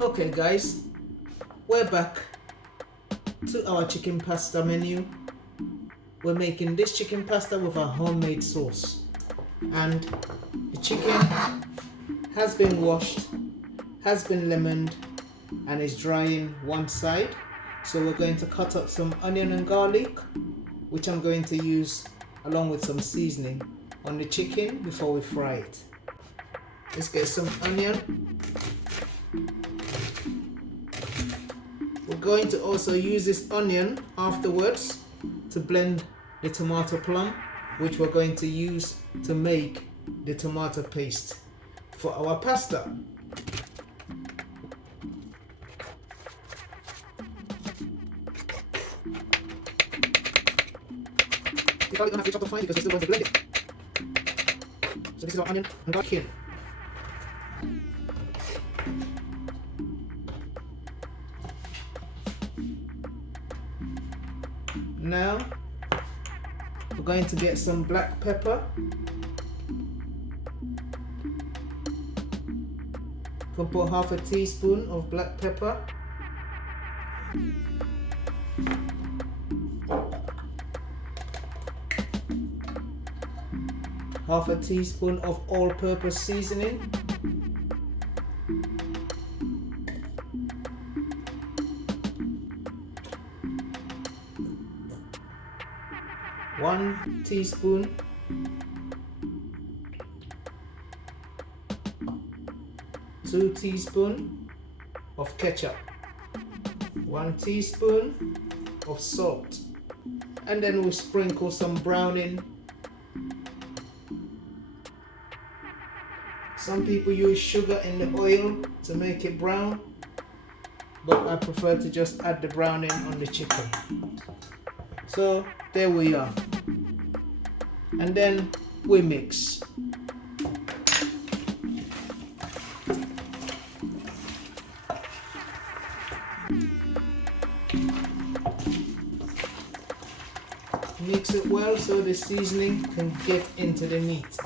Okay guys, we're back to our chicken pasta menu. We're making this chicken pasta with our homemade sauce, and the chicken has been washed, has been lemoned, and is drying one side. So we're going to cut up some onion and garlic, which I'm going to use along with some seasoning on the chicken before we fry it. Let's get some onion. We're going to also use this onion afterwards to blend the tomato plum, which we're going to use to make the tomato paste for our pasta. You probably don't have to chop it fine because we're still going to blend it. So this is our onion and garlic here. Now we're going to get some black pepper. You can put half a teaspoon of black pepper. Half a teaspoon of all-purpose seasoning. One teaspoon two teaspoons of ketchup, 1 teaspoon of salt, and then we'll sprinkle some browning. Some people use sugar in the oil to make it brown, but I prefer to just add the browning on the chicken. So there we are, and then we mix. Mix it well so the seasoning can get into the meat.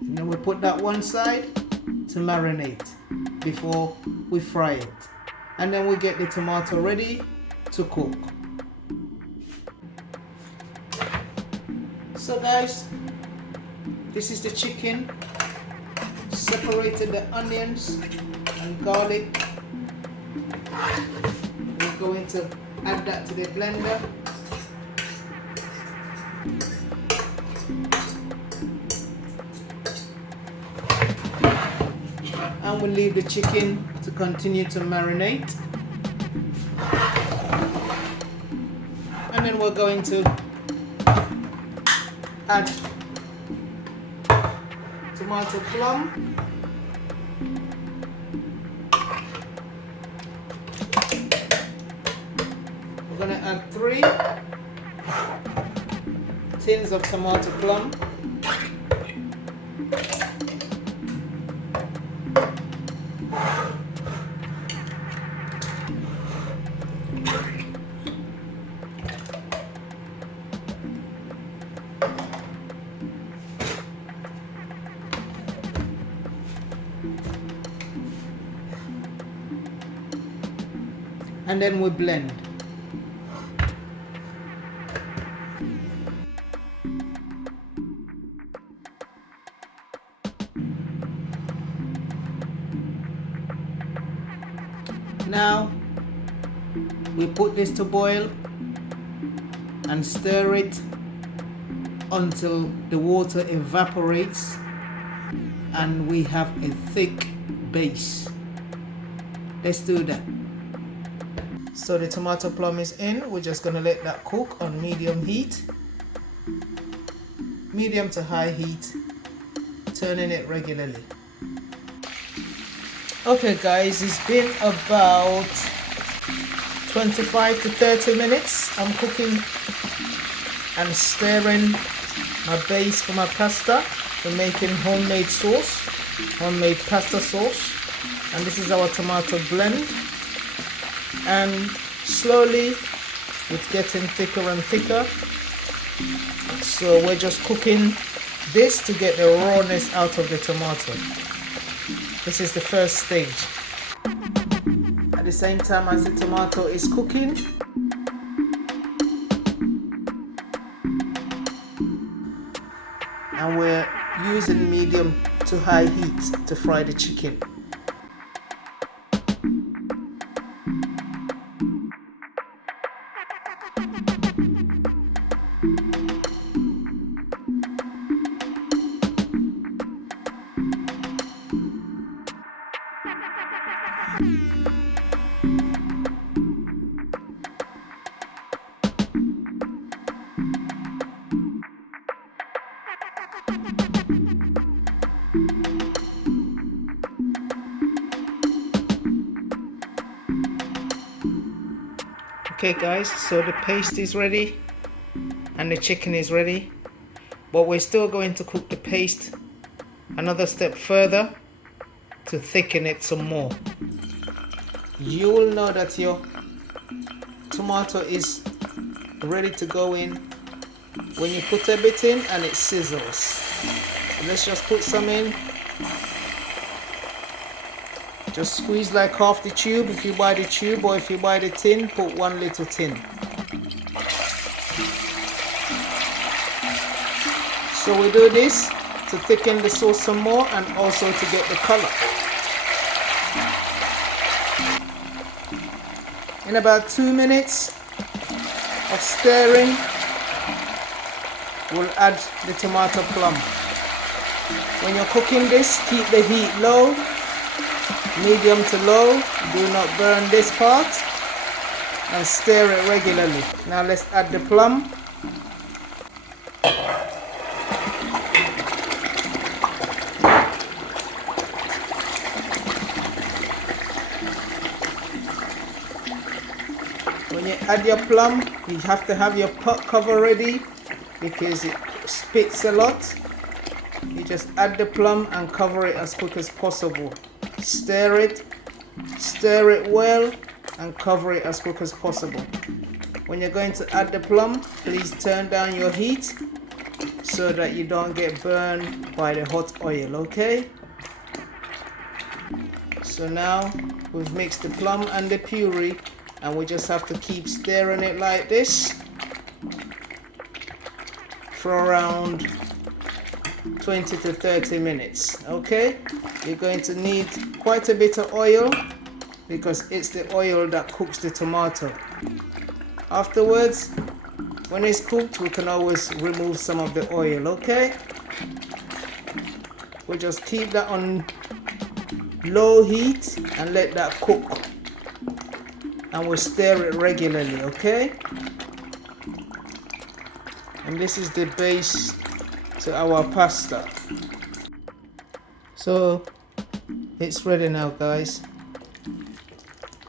And then we put that one side to marinate before we fry it. And then we get the tomato ready to cook. So guys, this is the chicken. Separated the onions and garlic. We're going to add that to the blender. And we'll leave the chicken to continue to marinate. And then we're going to add tomato plum. We're going to add 3 tins of tomato plum. And then we blend. Now we put this to boil and stir it until the water evaporates and we have a thick base. Let's do that. So the tomato plum is in. We're just going to let that cook on medium heat, medium to high heat, turning it regularly. Okay guys, it's been about 25 to 30 minutes. I'm cooking and stirring my base for my pasta. We're making homemade sauce, homemade pasta sauce, and this is our tomato blend. And slowly it's getting thicker and thicker, so we're just cooking this to get the rawness out of the tomato. This is the first stage. At the same time as the tomato is cooking, and we're using medium to high heat to fry the chicken. Okay guys, so the paste is ready and the chicken is ready, but we're still going to cook the paste another step further to thicken it some more. You will know that your tomato is ready to go in when you put a bit in and it sizzles. So let's just put some in. Just squeeze like half the tube if you buy the tube, or if you buy the tin, put 1 little tin. So we do this to thicken the sauce some more and also to get the color. In about 2 minutes of stirring, we'll add the tomato plum. When you're cooking this, keep the heat low, medium to low. Do not burn this part, and stir it regularly. Now let's add the plum. When you add your plum, you have to have your pot cover ready because it spits a lot. You just add the plum and cover it as quick as possible. Stir it well, and cover it as quick as possible. When you're going to add the plum, please turn down your heat so that you don't get burned by the hot oil, okay? So now we've mixed the plum and the puree, and we just have to keep stirring it like this for around 20 to 30 minutes, okay? You're going to need quite a bit of oil because it's the oil that cooks the tomato. Afterwards, when it's cooked, we can always remove some of the oil, okay? We just keep that on low heat and let that cook. And we'll stir it regularly, okay? And this is the base to our pasta. So it's ready now, guys.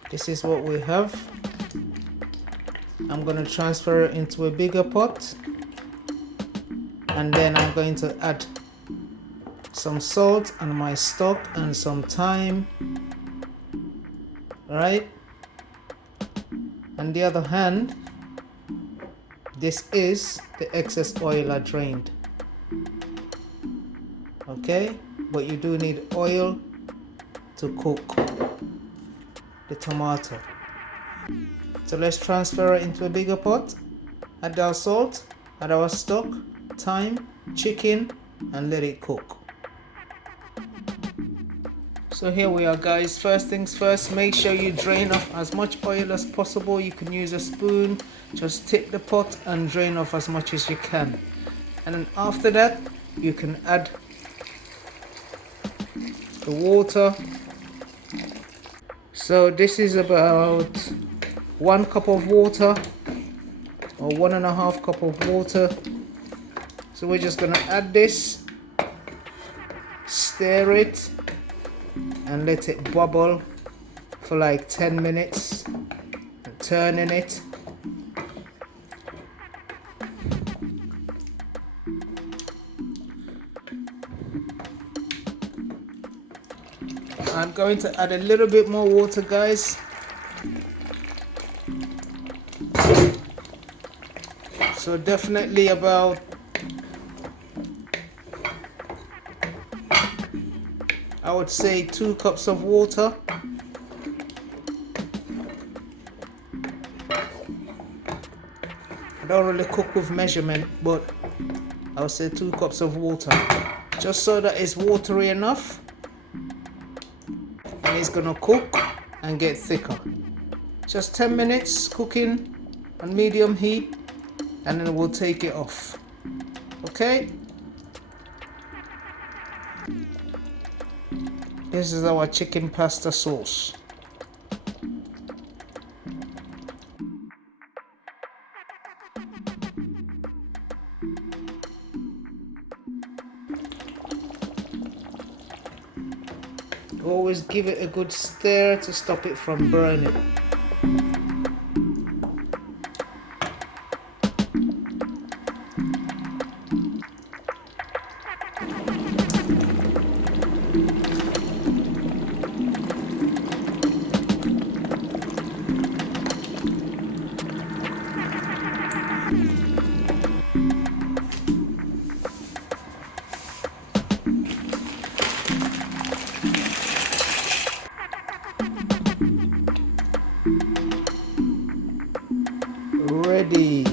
This is what we have. I'm going to transfer it into a bigger pot, and then I'm going to add some salt and my stock and some thyme. Alright, on the other hand, this is the excess oil I drained. Okay, but you do need oil to cook the tomato. So let's transfer it into a bigger pot, add our salt, add our stock, thyme, chicken, and let it cook. So here we are, guys. First things first, make sure you drain off as much oil as possible. You can use a spoon, just tip the pot and drain off as much as you can. And then after that, you can add the water. So this is about 1 cup of water, or 1.5 cup of water. So we're just gonna add this, stir it, and let it bubble for like 10 minutes, and turning it. I'm going to add a little bit more water, guys. So definitely about I would say 2 cups of water. I don't really cook with measurement, but I would say 2 cups of water. Just so that it's watery enough and it's gonna cook and get thicker. Just 10 minutes cooking on medium heat and then we'll take it off. Okay? This is our chicken pasta sauce. Always give it a good stir to stop it from burning. Ready.